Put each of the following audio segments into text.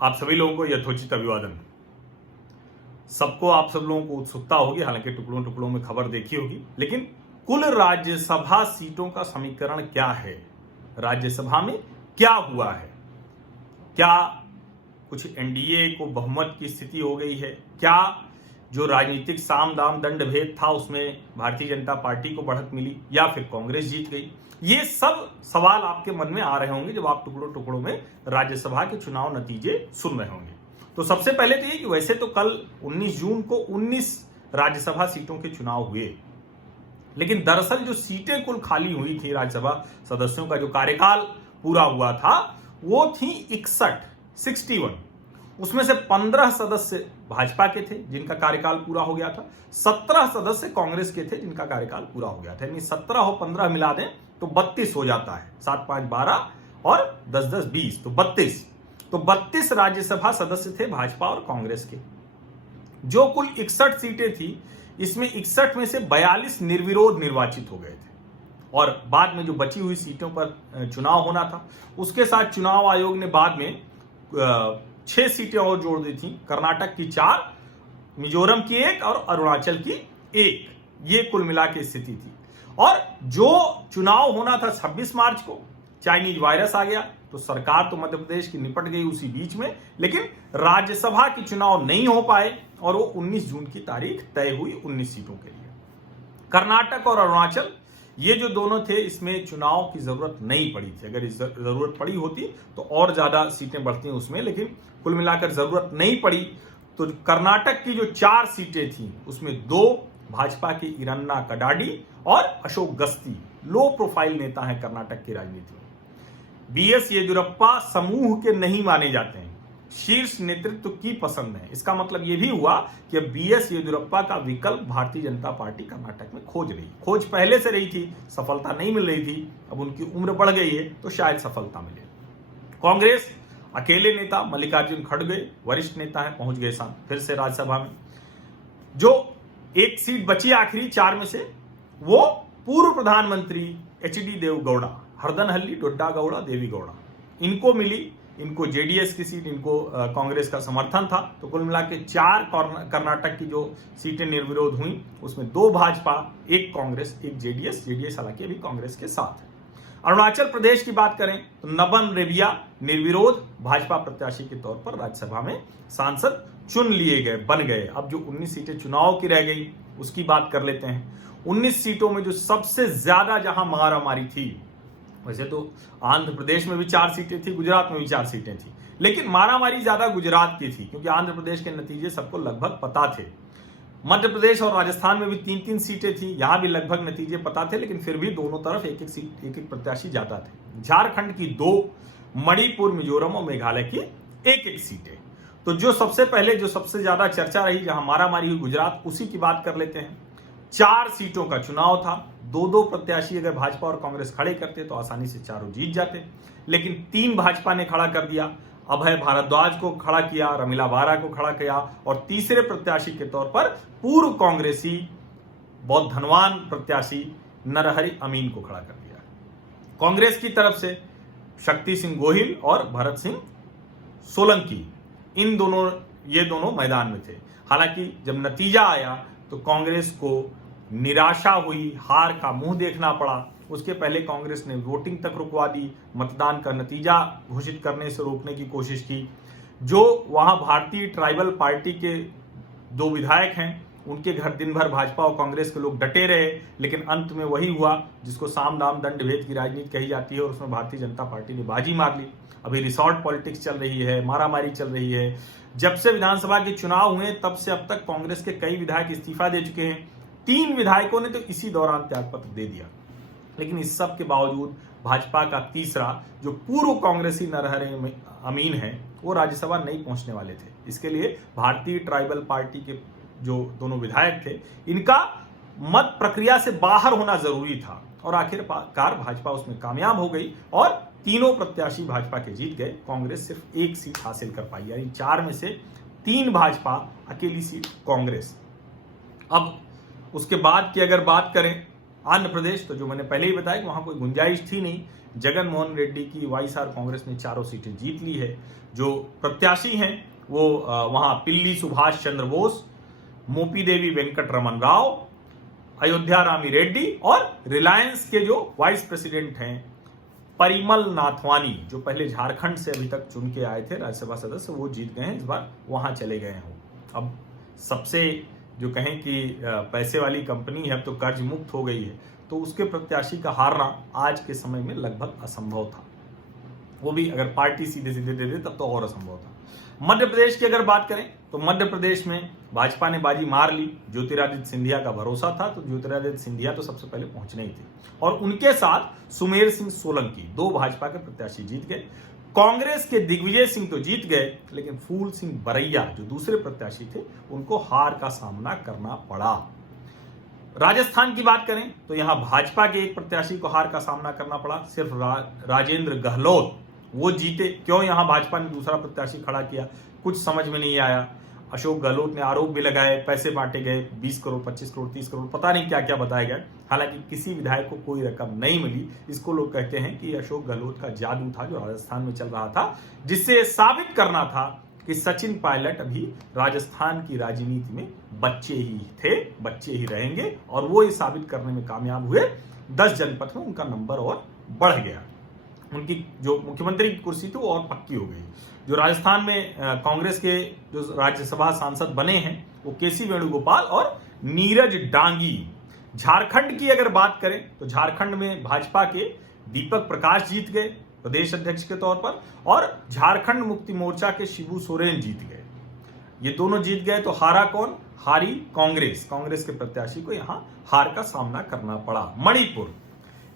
आप सभी लोगों को यथोचित अभिवादन। सबको आप सब लोगों को उत्सुकता होगी, हालांकि टुकड़ों टुकड़ों में खबर देखी होगी, लेकिन कुल राज्यसभा सीटों का समीकरण क्या है, राज्यसभा में क्या हुआ है, क्या कुछ एनडीए को बहुमत की स्थिति हो गई है, क्या जो राजनीतिक साम दाम दंड भेद था उसमें भारतीय जनता पार्टी को बढ़त मिली या फिर कांग्रेस जीत गई। ये सब सवाल आपके मन में आ रहे होंगे जब आप टुकड़ों टुकड़ों में राज्यसभा के चुनाव नतीजे सुन रहे होंगे। तो सबसे पहले तो ये कि वैसे तो कल 19 जून को 19 राज्यसभा सीटों के चुनाव हुए, लेकिन दरअसल जो सीटें कुल खाली हुई थी राज्यसभा सदस्यों का जो कार्यकाल पूरा हुआ था वो थी 61। उसमें से 15 सदस्य भाजपा के थे जिनका कार्यकाल पूरा हो गया था, 17 सदस्य कांग्रेस के थे जिनका कार्यकाल पूरा हो गया था। यानी 17 और 15 मिला दें तो 32 हो जाता है, 7 5 12 और 10 10 20 तो 32। तो 32 राज्यसभा सदस्य थे भाजपा और कांग्रेस के। जो कुल 61 सीटें थी, इसमें 61 में से 42 निर्विरोध निर्वाचित हो गए थे और बाद में जो बची हुई सीटों पर चुनाव होना था उसके साथ चुनाव आयोग ने बाद में 6 सीटें और जोड़ दी थी। कर्नाटक की 4, मिजोरम की 1 और अरुणाचल की 1। ये कुल मिला के स्थिति थी। और जो चुनाव होना था 26 मार्च को, चाइनीज वायरस आ गया तो सरकार तो मध्य प्रदेश की निपट गई उसी बीच में, लेकिन राज्यसभा के चुनाव नहीं हो पाए और वो 19 जून की तारीख तय हुई 19 सीटों के लिए। कर्नाटक और अरुणाचल ये जो दोनों थे, इसमें चुनाव की जरूरत नहीं पड़ी थी। अगर जरूरत पड़ी होती तो और ज्यादा सीटें बढ़ती उसमें, लेकिन कुल मिलाकर जरूरत नहीं पड़ी। तो कर्नाटक की जो 4 सीटें थी उसमें 2 भाजपा के इरन्ना कडाडी और अशोक गस्ती, लो प्रोफाइल नेता हैं कर्नाटक की राजनीति में। बीएस येदियुरप्पा समूह के नहीं माने जाते हैं, शीर्ष नेतृत्व की पसंद है। इसका मतलब यह भी हुआ कि बीएस येदियुरप्पा का विकल्प भारतीय जनता पार्टी कर्नाटक में खोज पहले से रही थी, सफलता नहीं मिल रही थी। अब उनकी उम्र बढ़ गई है तो शायद सफलता मिले। कांग्रेस अकेले नेता मल्लिकार्जुन खड़गे वरिष्ठ नेता है, पहुंच गए फिर से राज्यसभा में। जो एक सीट बची आखिरी 4 में से, वो पूर्व प्रधानमंत्री एचडी देवेगौड़ा, हरदनहल्ली डोड्डा गौड़ा देवी गौड़ा, इनको मिली। इनको जेडीएस की सीट, इनको कांग्रेस का समर्थन था। तो कुल मिला के 4 कर्नाटक की जो सीटें निर्विरोध हुई उसमें 2 भाजपा, 1 कांग्रेस, 1 जेडीएस हालांकि अभी कांग्रेस के साथ है। अरुणाचल प्रदेश की बात करें तो नबन रेबिया निर्विरोध भाजपा प्रत्याशी के तौर पर राज्यसभा में सांसद चुन लिए गए, बन गए। अब जो 19 सीटें चुनाव की रह गई उसकी बात कर लेते हैं। 19 सीटों में जो सबसे ज्यादा जहां मारामारी थी, वैसे तो आंध्र प्रदेश में भी 4 सीटें थी, गुजरात में भी 4 सीटें थी, लेकिन मारामारी ज्यादा गुजरात की थी क्योंकि आंध्र प्रदेश के नतीजे सबको लगभग पता थे। मध्य प्रदेश और राजस्थान में भी 3-3 सीटें थी, यहां भी लगभग नतीजे पता थे, लेकिन फिर भी दोनों तरफ 1-1 सीट, 1-1 प्रत्याशी जाता थे। झारखंड की 2, मणिपुर, मिजोरम और मेघालय की 1-1 सीटें। तो जो सबसे पहले जो सबसे ज्यादा चर्चा रही, जहां मारामारी हुई, गुजरात, उसी की बात कर लेते हैं। 4 सीटों का चुनाव था, 2-2 प्रत्याशी अगर भाजपा और कांग्रेस खड़े करते तो आसानी से चारों जीत जाते, लेकिन 3 भाजपा ने खड़ा कर दिया। अभय भारद्वाज को खड़ा किया, रमीला बारा को खड़ा किया और तीसरे प्रत्याशी के तौर पर पूर्व कांग्रेसी बहुत धनवान प्रत्याशी नरहरि अमीन को खड़ा कर दिया। कांग्रेस की तरफ से शक्ति सिंह गोहिल और भरत सिंह सोलंकी, ये दोनों मैदान में थे। हालांकि जब नतीजा आया तो कांग्रेस को निराशा हुई, हार का मुंह देखना पड़ा। उसके पहले कांग्रेस ने वोटिंग तक रुकवा दी, मतदान का नतीजा घोषित करने से रोकने की कोशिश की। जो वहां भारतीय ट्राइबल पार्टी के 2 विधायक हैं, उनके घर दिन भर भाजपा और कांग्रेस के लोग डटे रहे, लेकिन अंत में वही हुआ जिसको साम दाम दंड भेद की राजनीति कही जाती है और उसमें भारतीय जनता पार्टी ने बाजी मार ली। अभी रिसोर्ट पॉलिटिक्स चल रही है, मारामारी चल रही है। जब से विधानसभा के चुनाव हुए तब से अब तक कांग्रेस के कई विधायक इस्तीफा दे चुके हैं। 3 विधायकों ने तो इसी दौरान त्यागपत्र दे दिया, लेकिन इस सब के बावजूद भाजपा का तीसरा जो पूर्व कांग्रेसी नरहरि अमीन है वो राज्यसभा नहीं पहुंचने वाले थे। इसके लिए भारतीय ट्राइबल पार्टी के जो दोनों विधायक थे, इनका मत प्रक्रिया से बाहर होना जरूरी था और आखिरकार भाजपा उसमें कामयाब हो गई और तीनों प्रत्याशी भाजपा के जीत गए। कांग्रेस सिर्फ 1 सीट हासिल कर पाई, यानी 4 में से 3 भाजपा, अकेली सीट कांग्रेस। अब उसके बाद की अगर बात करें आंध्र प्रदेश, तो जो मैंने पहले ही बताया कि वहां कोई गुंजाइश थी नहीं, जगन मोहन रेड्डी की वाईएसआर कांग्रेस ने चारों सीटें जीत ली है। जो प्रत्याशी हैं वो वहां पिल्ली सुभाष चंद्र बोस, मोपी देवी वेंकट रमन राव, अयोध्या रामी रेड्डी और रिलायंस के जो वाइस प्रेसिडेंट हैं परिमल नाथवानी, जो पहले झारखंड से अभी तक चुन के आए थे राज्यसभा सदस्य, वो जीत गए हैं, इस बार वहां चले गए हैं। अब सबसे जो कहें कि पैसे वाली कंपनी है, अब तो कर्ज मुक्त हो गई है, तो उसके प्रत्याशी का हारना आज के समय में लगभग असंभव था। वो भी अगर पार्टी सीधे सीधे दे दे तब तो और असंभव था। मध्य प्रदेश की अगर बात करें तो मध्य प्रदेश में भाजपा ने बाजी मार ली। ज्योतिरादित्य सिंधिया का भरोसा था, तो ज्योतिरादित्य सिंधिया तो सबसे पहले पहुंचने ही थे, और उनके साथ सुमेर सिंह सोलंकी, दो भाजपा के प्रत्याशी जीत गए। कांग्रेस के दिग्विजय सिंह तो जीत गए, लेकिन फूल सिंह बरैया जो दूसरे प्रत्याशी थे उनको हार का सामना करना पड़ा। राजस्थान की बात करें तो यहां भाजपा के एक प्रत्याशी को हार का सामना करना पड़ा, सिर्फ राजेंद्र गहलोत वो जीते। क्यों यहां भाजपा ने दूसरा प्रत्याशी खड़ा किया, कुछ समझ में नहीं आया। अशोक गहलोत ने आरोप भी लगाए, पैसे बांटे गए, 20 करोड़ 25 करोड़ 30 करोड़, पता नहीं क्या क्या बताया गया। हालांकि किसी विधायक को कोई रकम नहीं मिली। इसको लोग कहते हैं कि अशोक गहलोत का जादू था जो राजस्थान में चल रहा था, जिससे साबित करना था कि सचिन पायलट अभी राजस्थान की राजनीति में बच्चे ही थे, बच्चे ही रहेंगे, और वो ये साबित करने में कामयाब हुए। 10 जनपद में उनका नंबर और बढ़ गया। उनकी जो मुख्यमंत्री की कुर्सी थी वो और पक्की हो गई। जो राजस्थान में कांग्रेस के जो राज्यसभा सांसद बने हैं वो केसी वेणुगोपाल और नीरज डांगी। झारखंड की अगर बात करें तो झारखंड में भाजपा के दीपक प्रकाश जीत गए प्रदेश अध्यक्ष के तौर पर, और झारखंड मुक्ति मोर्चा के शिबू सोरेन जीत गए। ये दोनों जीत गए, तो हारा कौन? हारी कांग्रेस। कांग्रेस के प्रत्याशी को यहां हार का सामना करना पड़ा। मणिपुर,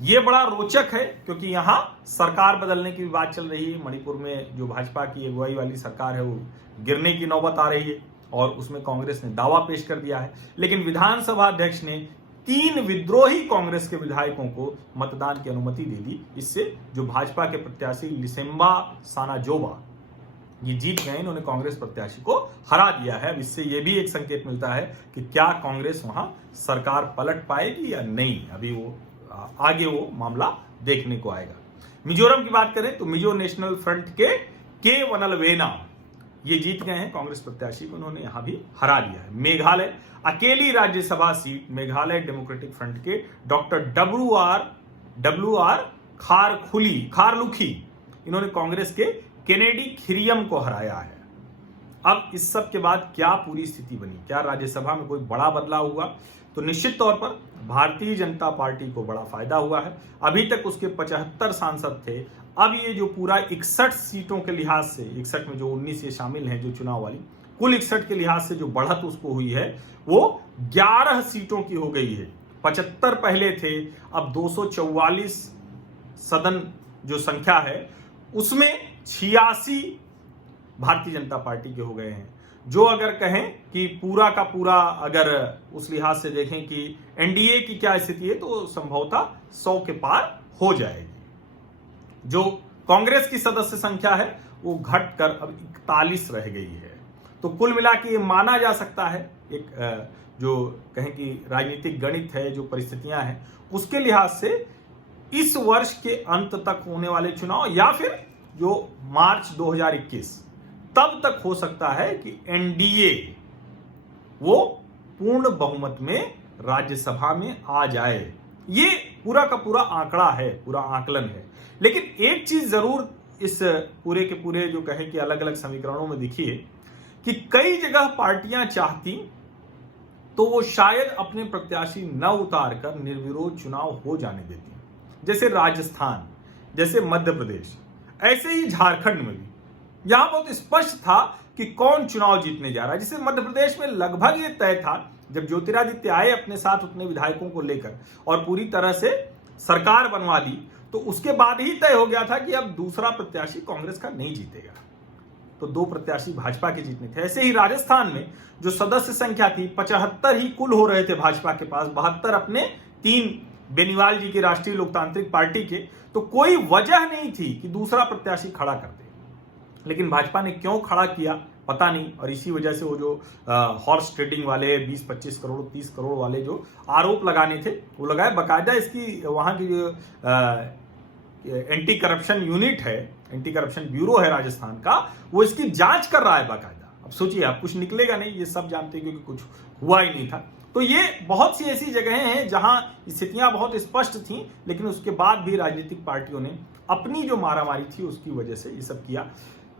ये बड़ा रोचक है क्योंकि यहां सरकार बदलने की भी बात चल रही है। मणिपुर में जो भाजपा की अगुवाई वाली सरकार है वो गिरने की नौबत आ रही है, और उसमें कांग्रेस ने दावा पेश कर दिया है। लेकिन विधानसभा अध्यक्ष ने 3 विद्रोही कांग्रेस के विधायकों को मतदान की अनुमति दे दी। इससे जो भाजपा के प्रत्याशी लिसेम्बा सानाजोबा ये जीत गए, इन्होंने कांग्रेस प्रत्याशी को हरा दिया है। अब इससे यह भी एक संकेत मिलता है कि क्या कांग्रेस वहां सरकार पलट पाएगी या नहीं, अभी वो आगे वो मामला देखने को आएगा। मिजोरम की बात करें तो मिजो नेशनल फ्रंट के वनलवेना ये जीत गए हैं कांग्रेस प्रत्याशी को, उन्होंने यहां भी हरा दिया है। मेघालय, अकेली Rajya Sabha seat Meghalaya democratic front के डॉक्टर डब्ल्यू आर खारलुखी, इन्होंने कांग्रेस के केनेडी खिरियम को हराया है। अब इस सब के बाद क्या पूरी स्थिति बनी, क्या राज्यसभा में कोई बड़ा बदलाव हुआ? तो निश्चित तौर पर भारतीय जनता पार्टी को बड़ा फायदा हुआ है। अभी तक उसके 75 सांसद थे, अब ये जो पूरा 61 सीटों के लिहाज से, 61 में जो 19 ये शामिल हैं जो चुनाव वाली, कुल 61 के लिहाज से जो बढ़त उसको हुई है वो 11 सीटों की हो गई है। 75 पहले थे, अब 244 सदन जो संख्या है उसमें 86 भारतीय जनता पार्टी के हो गए हैं। जो अगर कहें कि पूरा का पूरा अगर उस लिहाज से देखें कि एनडीए की क्या स्थिति है, तो संभवतः 100 के पार हो जाएगी। जो कांग्रेस की सदस्य संख्या है वो घटकर अब 41 रह गई है। तो कुल मिला के माना जा सकता है, एक जो कहें कि राजनीतिक गणित है, जो परिस्थितियां हैं उसके लिहाज से इस वर्ष के अंत तक होने वाले चुनाव या फिर जो मार्च 2021 तब तक हो सकता है कि एनडीए वो पूर्ण बहुमत में राज्यसभा में आ जाए। ये पूरा का पूरा आंकड़ा है, पूरा आकलन है। लेकिन एक चीज जरूर इस पूरे के पूरे जो कहें कि अलग अलग समीकरणों में दिखी है कि कई जगह पार्टियां चाहती तो वो शायद अपने प्रत्याशी न उतार कर निर्विरोध चुनाव हो जाने देती, जैसे राजस्थान, जैसे मध्य प्रदेश, ऐसे ही झारखंड में भी यहां बहुत स्पष्ट था कि कौन चुनाव जीतने जा रहा है। जिसे मध्य प्रदेश में लगभग ये तय था, जब ज्योतिरादित्य आए अपने साथ उतने विधायकों को लेकर और पूरी तरह से सरकार बनवा ली, तो उसके बाद ही तय हो गया था कि अब दूसरा प्रत्याशी कांग्रेस का नहीं जीतेगा, तो 2 प्रत्याशी भाजपा के जीतने थे। ऐसे ही राजस्थान में जो सदस्य संख्या थी 75 ही कुल हो रहे थे भाजपा के पास, 72 अपने 3 बेनीवाल जी की राष्ट्रीय लोकतांत्रिक पार्टी के, तो कोई वजह नहीं थी कि दूसरा प्रत्याशी खड़ा कर दे। लेकिन भाजपा ने क्यों खड़ा किया पता नहीं, और इसी वजह से वो जो हॉर्स ट्रेडिंग वाले 20-25 करोड़ 30 करोड़ वाले जो आरोप लगाने थे वो लगाए। बाकायदा इसकी वहां की जो एंटी करप्शन यूनिट है, एंटी करप्शन ब्यूरो है राजस्थान का, वो इसकी जांच कर रहा है बाकायदा। अब सोचिए, आप कुछ निकलेगा नहीं, ये सब जानते हैं क्योंकि कुछ हुआ ही नहीं था। तो ये बहुत सी ऐसी जगहें हैं जहां स्थितियां बहुत स्पष्ट थीं, लेकिन उसके बाद भी राजनीतिक पार्टियों ने अपनी जो मारामारी थी उसकी वजह से ये सब किया।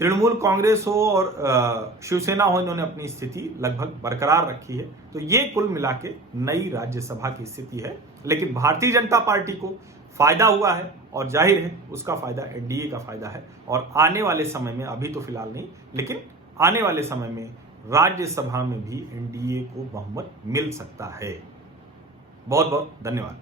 तृणमूल कांग्रेस हो और शिवसेना हो, इन्होंने अपनी स्थिति लगभग बरकरार रखी है। तो ये कुल मिला के नई राज्यसभा की स्थिति है, लेकिन भारतीय जनता पार्टी को फायदा हुआ है और जाहिर है उसका फायदा एनडीए का फायदा है। और आने वाले समय में, अभी तो फिलहाल नहीं, लेकिन आने वाले समय में राज्यसभा में भी एनडीए को बहुमत मिल सकता है। बहुत बहुत धन्यवाद।